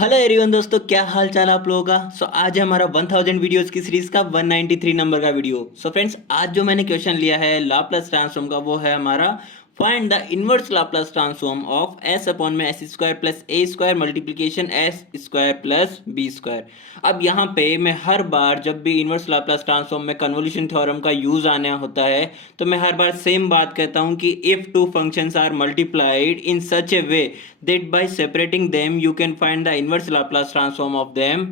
Hello everyone दोस्तों, क्या हाल चाल आप लोगों का। आज है हमारा 1000 वीडियोस की सीरीज का 193 नंबर का वीडियो। फ्रेंड्स, आज जो मैंने क्वेश्चन लिया है लाप्लास ट्रांसफॉर्म का, वो है हमारा find the inverse Laplace transform of S upon में S square plus A square multiplication S square plus B square. अब यहाँ पे मैं हर बार जब भी इनवर्स लाप्लास ट्रांसफॉर्म में कन्वोल्यूशन थ्योरम का यूज आना होता है तो मैं हर बार सेम बात कहता हूँ कि if two functions are multiplied in such a way that by separating them you can find the inverse Laplace transform of them,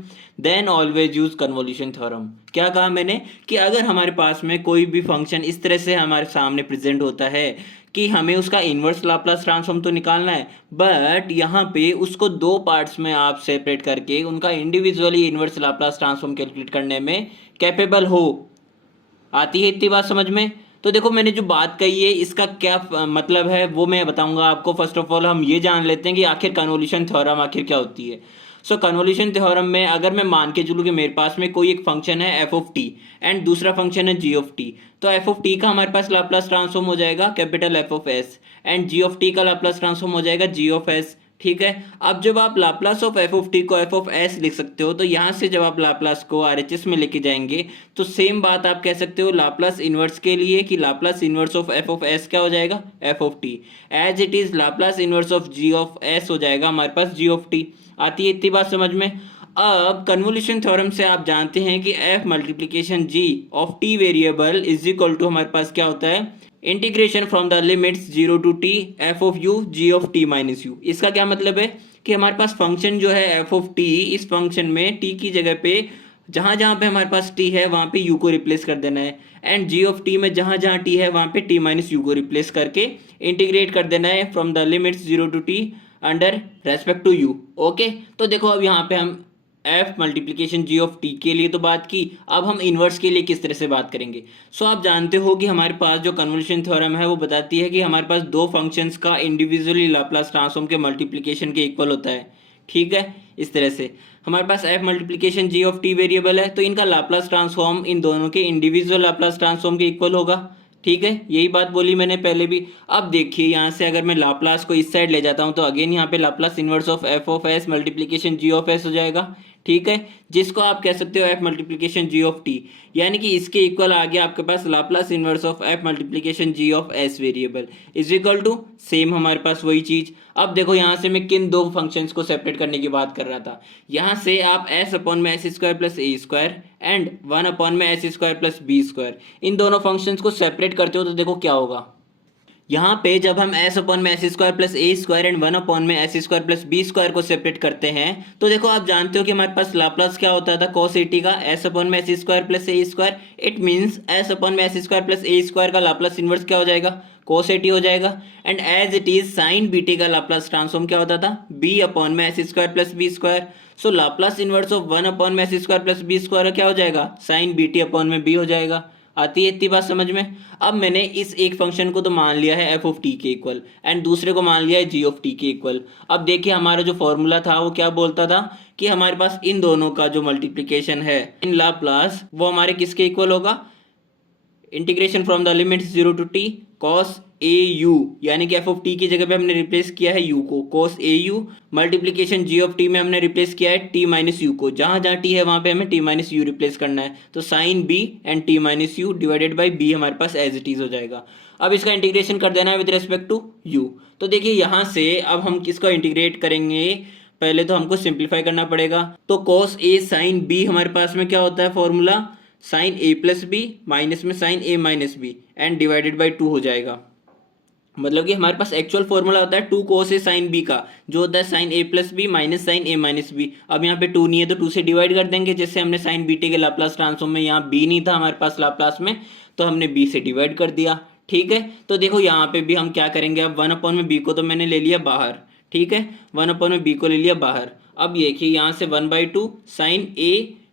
then always use convolution theorem। क्या कहा मैंने कि अगर हमारे पास में कोई भी फंक्शन इस तरह से हमारे सामने प्रेजेंट होता है कि हमें उसका इनवर्स लाप्लास ट्रांसफॉर्म तो निकालना है, बट यहाँ पे उसको दो पार्ट्स में आप सेपरेट करके उनका individually inverse Laplace transform calculate करने में कैपेबल हो। आती है इतनी बात समझ में? तो देखो, मैंने जो बात कही है इसका क्या मतलब है वो मैं बताऊंगा आपको। फर्स्ट ऑफ ऑल हम ये जान लेते हैं कि आखिर कन्वोल्यूशन थ्योरम आखिर क्या होती है। कन्वोल्यूशन थ्योरम में अगर मैं मान के चलूँ कि मेरे पास में कोई एक फंक्शन है एफ ऑफ टी एंड दूसरा फंक्शन है जी ऑफ टी, तो एफ ऑफ टी का हमारे पास लाप्लास ट्रांसफॉर्म हो जाएगा capital F of s and g of t का लाप्लास ट्रांसफॉर्म हो जाएगा जी ऑफ एस। ठीक है। अब जब आप Laplace of F of T को एफ ऑफ एस लिख सकते हो, तो यहाँ से जब आप लाप्लास को आरएचएस में लेके जाएंगे तो सेम बात आप कह सकते हो लाप्लास इन्वर्स के लिए कि लाप्लास इन्वर्स ऑफ एस क्या हो जाएगा, f of t, as it is Laplace inverse of g of S हो जाएगा हमारे पास जी ऑफ टी। आती है इतनी बात समझ में? अब कन्वोल्यूशन थ्योरम से आप जानते हैं कि f multiplication ji of T variable is equal to हमारे पास क्या होता है, integration from the limits 0 to t f of u g of T minus u. इसका क्या मतलब है कि हमारे पास फंक्शन जो है एफ ऑफ टी, इस फंक्शन में टी की जगह पे जहाँ जहाँ पे हमारे पास टी है वहाँ पे यू को रिप्लेस कर देना है, एंड जी ऑफ टी में जहाँ जहाँ टी है वहाँ पे टी माइनस यू को रिप्लेस करके इंटीग्रेट कर देना है from the limits 0 to t under respect to u. Okay, तो देखो अब यहाँ पे हम f multiplication ji of t के लिए तो बात की, अब हम इन्वर्स के लिए किस तरह से बात करेंगे। आप जानते हो कि हमारे पास जो कन्वोल्यूशन थ्योरम है वो बताती है कि हमारे पास दो फंक्शंस का इंडिविजुअली लाप्लास ट्रांसफॉर्म के मल्टीप्लीकेशन के इक्वल होता है। ठीक है। इस तरह से हमारे पास F multiplication ji of T variable है, तो इनका लाप्लास ट्रांसफॉर्म इन दोनों के इंडिविजुअल लाप्लास ट्रांसफॉर्म के इक्वल होगा। ठीक है, यही बात बोली मैंने पहले भी। अब देखिए यहाँ से अगर मैं लाप्लास को इस साइड ले जाता हूँ तो अगेन यहाँ पे Laplace inverse of F of S multiplication ji of S हो जाएगा। ठीक है, जिसको आप कह सकते हो F multiplication ji of T, यानी कि इसके इक्वल आ गया आपके पास Laplace inverse of F multiplication ji of S variable is equal to same हमारे पास वही चीज। अब देखो यहाँ से मैं किन दो फंक्शंस को सेपरेट करने की बात कर रहा था। यहाँ से आप एस अपॉन में S square plus A square and 1 upon में S square plus B square, इन दोनों फंक्शंस को सेपरेट करते हो तो देखो क्या होगा। यहाँ पे जब हम एस अपॉन में S square plus A square and 1 upon में S square plus B square को सेपरेट करते हैं तो देखो आप जानते हो कि हमारे पास लाप्लास क्या होता था कॉस ए टी का, एस अपॉन में S square plus A square. It means S upon में S square plus A square का लाप्लास इन्वर्स क्या हो जाएगा, cos ए टी हो जाएगा। And as it is sine B T का लाप्लास ट्रांसफॉर्म क्या होता था, बी अपॉन में S square plus B square. So Laplace inverse of 1 upon में S square plus B square क्या हो जाएगा, साइन बी टी अपॉन में बी हो जाएगा। आती है इतनी बात समझ में? अब मैंने इस एक फंक्शन को तो मान लिया है एफ ऑफ टी के इक्वल एंड दूसरे को मान लिया है जी ऑफ टी के इक्वल। अब देखिए हमारा जो फॉर्मूला था वो क्या बोलता था कि हमारे पास इन दोनों का जो मल्टीप्लिकेशन है इन लाप्लास वो हमारे किसके इक्वल होगा, integration from the limit 0 to t cos a u, यानी कि एफ ऑफ टी की जगह पे हमने रिप्लेस किया है यू को, cos a u multiplication ji of t में हमने रिप्लेस किया है टी माइनस यू को, जहाँ जहाँ टी है वहाँ पे हमें टी माइनस यू रिप्लेस करना है, तो sine b and t minus u divided by b हमारे पास एज इट इज हो जाएगा। अब इसका इंटीग्रेशन कर देना है विद रेस्पेक्ट टू यू। तो देखिए यहाँ से अब हम किसको इंटीग्रेट करेंगे, पहले तो हमको सिंप्लीफाई करना पड़ेगा। तो कॉस ए साइन बी हमारे पास में क्या होता है formula, sine a plus b minus में sine A minus b and divided by 2 हो जाएगा। मतलब कि हमारे पास एक्चुअल फॉर्मूला होता है 2 cos ए साइन बी का, जो होता है sign a plus b minus sine A minus B. अब यहाँ पे 2 नहीं है तो 2 से डिवाइड कर देंगे, जैसे हमने साइन बी टी के लाप्लास ट्रांसफॉर्म में यहाँ बी नहीं था हमारे पास लाप्लास में तो हमने बी से डिवाइड कर दिया। ठीक है, तो देखो यहाँ पे भी हम क्या करेंगे, अब 1 अपॉन में बी को तो मैंने ले लिया बाहर। ठीक है, 1 अपॉन में बी को ले लिया बाहर। अब देखिए यहाँ से 1/2 sine a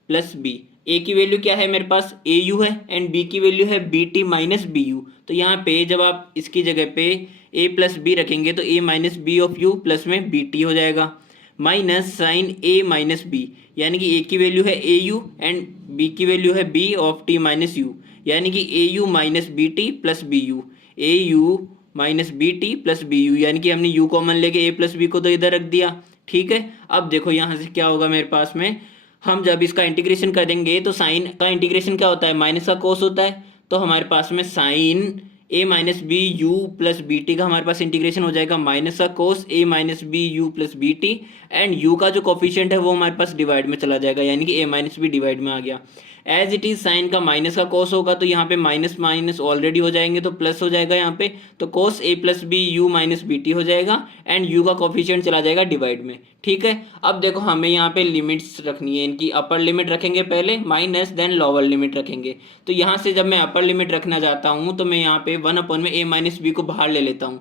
plus b, a की वैल्यू क्या है मेरे पास, ए यू है एंड बी की वैल्यू है b t minus B u. तो यहाँ पे जब आप इसकी जगह पे ए प्लस बी रखेंगे तो A minus B of U plus में बी टी हो जाएगा, माइनस साइन ए माइनस बी, यानी कि ए की वैल्यू है ए यू एंड बी की वैल्यू है B of T minus U, यानी कि A U minus B T plus B U, A U minus B T plus B U, यानी कि हमने यू कॉमन लेके ए प्लस बी को तो इधर रख दिया, ठीक है। अब देखो यहाँ से क्या होगा मेरे पास में, हम जब इसका इंटीग्रेशन कर देंगे तो साइन का इंटीग्रेशन क्या होता है, माइनस का कोस होता है। तो हमारे पास में sine A minus B you plus B T का हमारे पास इंटीग्रेशन हो जाएगा माइनस का cos A minus B you plus B T, and U का जो कोफिशिएंट है वो हमारे पास डिवाइड में चला जाएगा, यानी कि ए माइनस बी डिवाइड में आ गया। एज इट इज साइन का माइनस का कोस होगा तो यहाँ पे माइनस माइनस ऑलरेडी हो जाएंगे तो प्लस हो जाएगा यहाँ पे, तो cos A plus B U minus B T हो जाएगा, एंड यू का कोफिशिएंट चला जाएगा डिवाइड में। ठीक है। अब देखो हमें यहाँ पे लिमिट्स रखनी है, इनकी अपर लिमिट रखेंगे पहले माइनस, देन लोअर लिमिट रखेंगे। तो यहाँ से जब मैं अपर लिमिट रखना चाहता हूँ तो मैं यहाँ पे 1 में ए माइनस बी को बाहर ले लेता हूँ।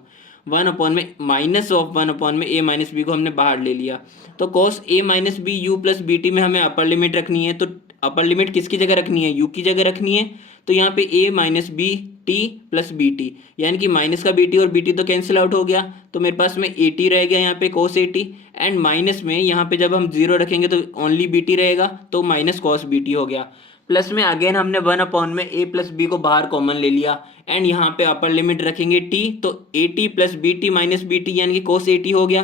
1 में माइनस ऑफ 1 में ए माइनस बी को हमने बाहर ले लिया। तो cos a minus B you plus B t में हमें अपर लिमिट रखनी है, तो अपर लिमिट किसकी जगह रखनी है, यू की जगह रखनी है। तो यहाँ पे A minus B T plus B T, यानी कि माइनस का बी टी और बी टी तो कैंसिल आउट हो गया, तो मेरे पास में ए टी रह गया यहाँ पे cos A T, and minus में यहाँ पे जब हम जीरो रखेंगे तो ओनली बी टी रहेगा, तो माइनस कॉस बी टी हो गया। प्लस में अगेन हमने 1 में ए प्लस बी को बाहर कॉमन ले लिया, एंड यहाँ पे अपर लिमिट रखेंगे टी, तो a t plus B t minus B T यानी कि कोस ए टी हो गया।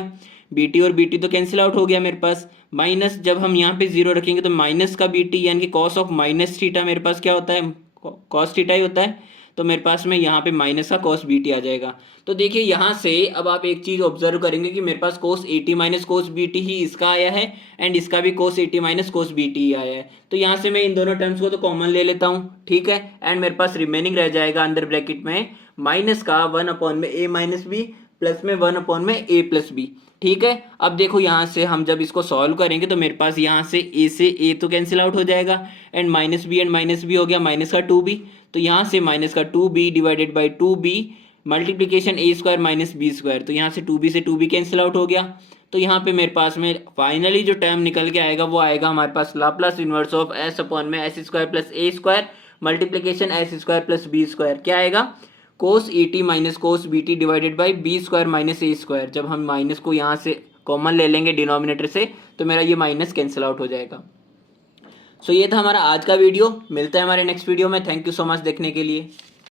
बी टी और बी टी तो कैंसिल आउट हो गया मेरे पास, माइनस जब हम यहाँ पे जीरो रखेंगे तो माइनस का बी टी यानी कि कॉस ऑफ माइनस थीटा मेरे पास क्या होता है, कॉस थीटा ही होता है, तो मेरे पास में यहाँ पे माइनस का कॉस बी टी आ जाएगा। तो देखिए यहाँ से अब आप एक चीज़ ऑब्जर्व करेंगे कि मेरे पास कोस ए T minus cos B T ही इसका आया है, एंड इसका भी कोस ए T minus cos B T ही आया है। तो यहाँ से मैं इन दोनों टर्म्स को तो कॉमन ले लेता हूँ, ठीक है, एंड मेरे पास रिमेनिंग रह जाएगा अंदर ब्रैकेट में माइनस का 1 में ए माइनस बी प्लस में 1 में ए प्लस बी। ठीक है। अब देखो यहाँ से हम जब इसको सॉल्व करेंगे तो मेरे पास यहाँ से ए से ए तो कैंसिल आउट हो जाएगा, and minus b and minus b हो गया माइनस का 2b, तो यहाँ से माइनस का 2b divided by 2b multiplication a square minus b square, तो यहाँ से 2b से 2b कैंसिल आउट हो गया। तो यहाँ पे मेरे पास में फाइनली जो टर्म निकल के आएगा वो आएगा हमारे पास Laplace inverse of S upon में S square plus A square multiplication S square plus B square, क्या आएगा, cos A T minus cos B T divided by B square minus A square. जब हम माइनस को यहाँ से common ले लेंगे डिनोमिनेटर से तो मेरा ये माइनस कैंसिल आउट हो जाएगा। सो ये था हमारा आज का वीडियो, मिलता है हमारे नेक्स्ट वीडियो में। थैंक यू सो मच देखने के लिए।